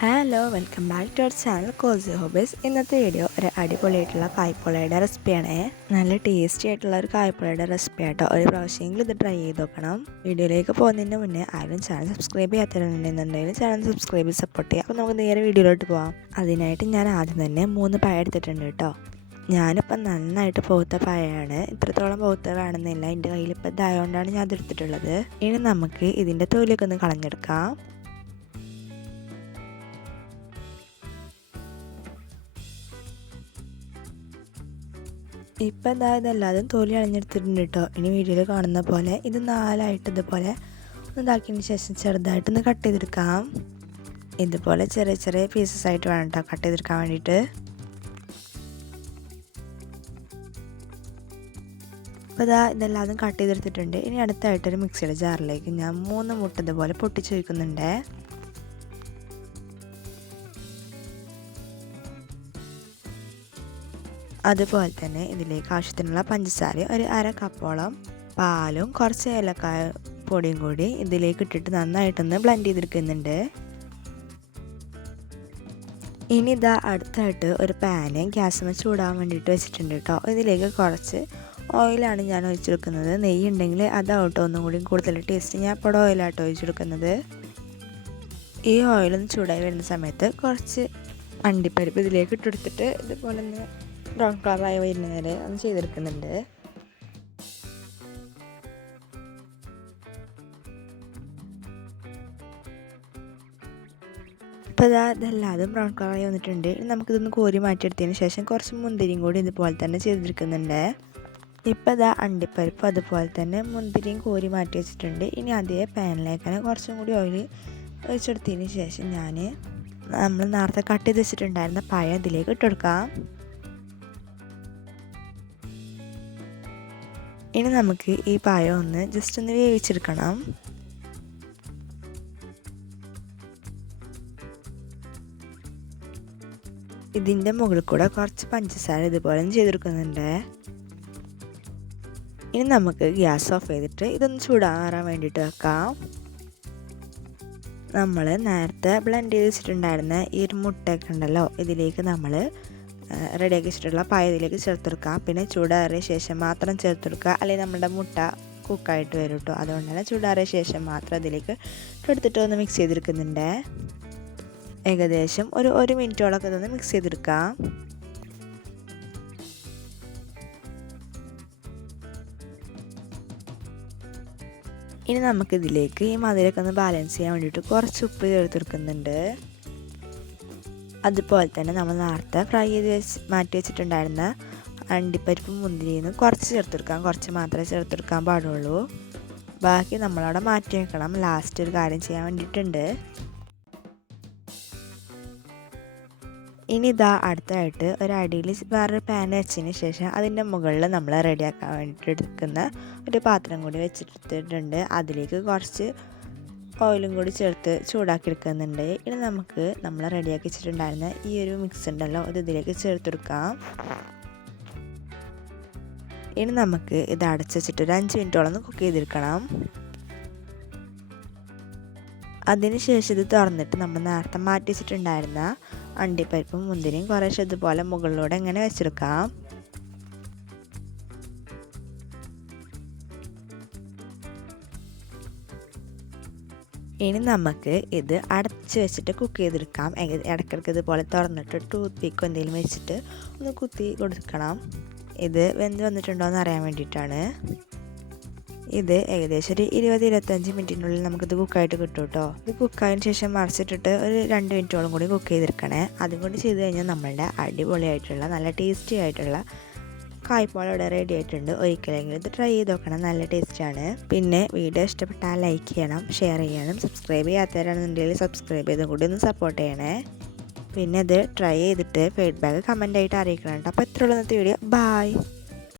Hello welcome back to our channel Cosy Hobbies. ഇന്നത്തെ video ഒരു അടിപൊളിയായിട്ടുള്ള കായ്പോളയുടെ റെസിപ്പിയാണ്. നല്ല ടേസ്റ്റി ആയിട്ടുള്ള ഒരു കായ്പോളയുടെ റെസിപ്പി ആട്ടോ. ഒരു പ്രാവശ്യമെങ്കിലും ഇത് ട്രൈ ചെയ്ത് നോക്കണം. വീഡിയോയിലേക്ക് പോകുന്നതിന് മുന്നേ ആരും ചാനൽ സബ്സ്ക്രൈബ് ചെയ്യാത്തവരുണ്ടെന്നുണ്ടെങ്കിൽ ചാനൽ സബ്സ്ക്രൈബ് ചെയ്ത് സപ്പോർട്ട് ചെയ്യാം. അപ്പോൾ നമുക്ക് നേരെ വീഡിയോയിലോട്ട് പോകാം. അതിനായിട്ട് ഞാൻ ആദ്യം തന്നെ 3 പഴം എടുത്തിട്ടുണ്ട് കേട്ടോ. ഞാനിപ്പോൾ നന്നായിട്ട് പൗത്ത പഴമാണ്. ഇത്രത്തോളം പൗത്ത വേണമെന്നില്ല, എൻ്റെ കയ്യിലിപ്പോൾ ഇതായതുകൊണ്ടാണ് ഞാൻ അതെടുത്തിട്ടുള്ളത്. ഇനി നമുക്ക് ഇതിൻ്റെ തൊലിയൊക്കെ ഒന്ന് കളഞ്ഞെടുക്കാം. ഇപ്പം ഇതെല്ലാതും തൊലി അണിഞ്ഞെടുത്തിട്ടുണ്ട് കേട്ടോ. ഇനി വീഡിയോയിൽ കാണുന്ന പോലെ ഇത് 4ആയിട്ട് ഇതുപോലെ ഇതാക്കിയതിന് ശേഷം ചെറുതായിട്ടൊന്ന് കട്ട് ചെയ്തെടുക്കാം. ഇതുപോലെ ചെറിയ ചെറിയ പീസസ് ആയിട്ട് വേണം കേട്ടോ കട്ട് ചെയ്തെടുക്കാൻ വേണ്ടിയിട്ട്. അപ്പോൾ ഇതെല്ലാതും കട്ട് ചെയ്തെടുത്തിട്ടുണ്ട്. ഇനി അടുത്തായിട്ടൊരു മിക്സിയുടെ ജാറിലേക്ക് ഞാൻ 3 മുട്ട ഇതുപോലെ പൊട്ടിച്ച് വയ്ക്കുന്നുണ്ട്. അതുപോലെ തന്നെ ഇതിലേക്ക് ആവശ്യത്തിനുള്ള പഞ്ചസാര ഒരു 1/2 കപ്പോളം, പാലും കുറച്ച് ഏലക്കായ പൊടിയും കൂടി ഇതിലേക്ക് ഇട്ടിട്ട് നന്നായിട്ടൊന്ന് ബ്ലെൻഡ് ചെയ്തെടുക്കുന്നുണ്ട്. ഇനി അടുത്തായിട്ട് ഒരു പാന് ഗ്യാസിൽ ചൂടാൻ വേണ്ടിയിട്ട് വെച്ചിട്ടുണ്ട് കേട്ടോ. ഇതിലേക്ക് കുറച്ച് ഓയിലാണ് ഞാൻ ഒഴിച്ചെടുക്കുന്നത്. നെയ്യ് ഉണ്ടെങ്കിൽ അതാവട്ടോ ഒന്നും കൂടി കൂടുതൽ ടേസ്റ്റ്. ഞാൻ ഇപ്പോൾ ഓയിലാട്ടോ ഒഴിച്ചെടുക്കുന്നത്. ഈ ഓയിലൊന്ന് ചൂടായി വരുന്ന സമയത്ത് കുറച്ച് അണ്ടിപ്പരിപ്പ് ഇതിലേക്ക് ഇട്ടെടുത്തിട്ട് ഇതുപോലെ ഒന്ന് ബ്രൗൺ കളറായി വരുന്ന വരെ ഒന്ന് ചെയ്തെടുക്കുന്നുണ്ട്. ഇപ്പോൾ ഇതെല്ലാതും ബ്രൗൺ കളറായി വന്നിട്ടുണ്ട്. ഇനി നമുക്കിതൊന്ന് കോരി മാറ്റിയെടുത്തതിന് ശേഷം കുറച്ച് മുന്തിരിയും കൂടി ഇതുപോലെ തന്നെ ചെയ്തെടുക്കുന്നുണ്ട്. ഇപ്പോൾ അണ്ടിപ്പരിപ്പ് അതുപോലെ തന്നെ മുന്തിരിയും കോരി മാറ്റി വെച്ചിട്ടുണ്ട്. ഇനി അതേ പാനിലേക്കാണ് കുറച്ചും കൂടി ഓയിൽ ഒഴിച്ചെടുത്തതിന് ശേഷം നമ്മൾ നേരത്തെ കട്ട് ചെയ്ത് വെച്ചിട്ടുണ്ടായിരുന്ന പഴം ഇതിലേക്ക് ഇട്ടെടുക്കാം. ഇനി നമുക്ക് ഈ പഴം ഒന്ന് ജസ്റ്റ് ഒന്ന് വേവിച്ചെടുക്കണം. ഇതിൻ്റെ മുകളിൽ കൂടെ കുറച്ച് പഞ്ചസാര ഇതുപോലെ ചെയ്തെടുക്കുന്നുണ്ട്. ഇനി നമുക്ക് ഗ്യാസ് ഓഫ് ചെയ്തിട്ട് ഇതൊന്ന് ചൂടാറാൻ വേണ്ടിയിട്ട് വെക്കാം. നമ്മൾ നേരത്തെ ബ്ലെൻഡ് ചെയ്ത് വെച്ചിട്ടുണ്ടായിരുന്ന ഈ ഒരു മുട്ടയൊക്കെ ഉണ്ടല്ലോ, ഇതിലേക്ക് നമ്മൾ റെഡിയാക്കി വെച്ചിട്ടുള്ള പഴം ഇതിലേക്ക് ചേർത്തെടുക്കാം. പിന്നെ ചൂടാറിയ ശേഷം മാത്രം ചേർത്തെടുക്കുക, അല്ലെങ്കിൽ നമ്മുടെ മുട്ട കുക്കായിട്ട് വരും കേട്ടോ. അതുകൊണ്ട് തന്നെ ചൂടാറിയ ശേഷം മാത്രം അതിലേക്ക് എടുത്തിട്ട് ഒന്ന് മിക്സ് ചെയ്തെടുക്കുന്നുണ്ട്. ഏകദേശം ഒരു 1 മിനിറ്റോളൊക്കെ ഇതൊന്ന് മിക്സ് ചെയ്തെടുക്കാം. ഇനി നമുക്കിതിലേക്ക് ഈ മധുരമൊക്കെ ഒന്ന് ബാലൻസ് ചെയ്യാൻ വേണ്ടിയിട്ട് കുറച്ച് ഉപ്പ് ചേർത്തെടുക്കുന്നുണ്ട്. അതുപോലെ തന്നെ നമ്മൾ നേരത്തെ ഫ്രൈ ചെയ്ത് മാറ്റി വെച്ചിട്ടുണ്ടായിരുന്ന അണ്ടിപ്പരിപ്പ് മുന്തിരിന്ന് കുറച്ച് ചേർത്തെടുക്കാം. കുറച്ച് മാത്രമേ ചേർത്തെടുക്കാൻ പാടുള്ളൂ. ബാക്കി നമ്മളവിടെ മാറ്റി വെക്കണം. ലാസ്റ്റ് ഒരു കാര്യം ചെയ്യാൻ വേണ്ടിയിട്ടുണ്ട്. ഇനി അടുത്തായിട്ട് ഒരു അടിയിൽ വേറൊരു പാൻ വെച്ചതിന് ശേഷം അതിൻ്റെ മുകളിൽ നമ്മൾ റെഡിയാക്കാൻ വേണ്ടിയിട്ട് എടുക്കുന്ന ഒരു പാത്രം കൂടി വെച്ചിട്ടുണ്ട്. അതിലേക്ക് കുറച്ച് ഓയിലും കൂടി ചേർത്ത് ചൂടാക്കി എടുക്കുന്നുണ്ട്. ഇനി നമുക്ക് നമ്മൾ റെഡിയാക്കി വെച്ചിട്ടുണ്ടായിരുന്ന ഈ ഒരു മിക്സ് ഉണ്ടല്ലോ, അത് ഇതിലേക്ക് ചേർത്തെടുക്കാം. ഇനി നമുക്ക് ഇത് അടച്ച് വെച്ചിട്ട് ഒരു 5 മിനിറ്റോളം ഒന്ന് കുക്ക് ചെയ്തെടുക്കണം. അതിനുശേഷം ഇത് തുറന്നിട്ട് നമ്മൾ നേരത്തെ മാറ്റി വെച്ചിട്ടുണ്ടായിരുന്ന അണ്ടിപ്പരിപ്പും മുന്തിരിയും കുറേശ്ശെ ഇതുപോലെ മുകളിലൂടെ ഇങ്ങനെ വെച്ചെടുക്കാം. ഇനി നമുക്ക് ഇത് അടച്ച് വെച്ചിട്ട് കുക്ക് ചെയ്തെടുക്കാം. ഇടയ്ക്കിടയ്ക്ക് ഇതുപോലെ തുറന്നിട്ട് ടൂത്ത് പിക്ക് എന്തെങ്കിലും വെച്ചിട്ട് ഒന്ന് കുത്തി കൊടുക്കണം. ഇത് വെന്ത് വന്നിട്ടുണ്ടോ എന്ന് അറിയാൻ വേണ്ടിയിട്ടാണ്. ഇത് ഏകദേശം ഒരു 20-25 മിനിറ്റിനുള്ളിൽ നമുക്കിത് കുക്കായിട്ട് കിട്ടും കേട്ടോ. ഇത് കുക്കായതിന് ശേഷം മറിച്ചിട്ടിട്ട് ഒരു 2 മിനിറ്റോളം കൂടി കുക്ക് ചെയ്തെടുക്കണേ. അതും കൂടി ചെയ്ത് കഴിഞ്ഞാൽ നമ്മളുടെ അടിപൊളിയായിട്ടുള്ള നല്ല ടേസ്റ്റി ആയിട്ടുള്ള കായ്പോള ഇവിടെ റെഡി ആയിട്ടുണ്ട്. ഒരിക്കലെങ്കിലും ഇത് ട്രൈ ചെയ്ത് നോക്കണം, നല്ല ടേസ്റ്റാണ്. പിന്നെ വീഡിയോ ഇഷ്ടപ്പെട്ടാൽ ലൈക്ക് ചെയ്യണം, ഷെയർ ചെയ്യണം. സബ്സ്ക്രൈബ് ചെയ്യാത്തവരാണെന്നുണ്ടെങ്കിൽ സബ്സ്ക്രൈബ് ചെയ്തും കൂടി ഒന്ന് സപ്പോർട്ട് ചെയ്യണേ. പിന്നെ ഇത് ട്രൈ ചെയ്തിട്ട് ഫീഡ്ബാക്ക് കമൻ്റ് ആയിട്ട് അറിയിക്കണം കേട്ടോ. അപ്പോൾ ഇത്രയുള്ള ഇന്നത്തെ വീഡിയോ. ബൈ.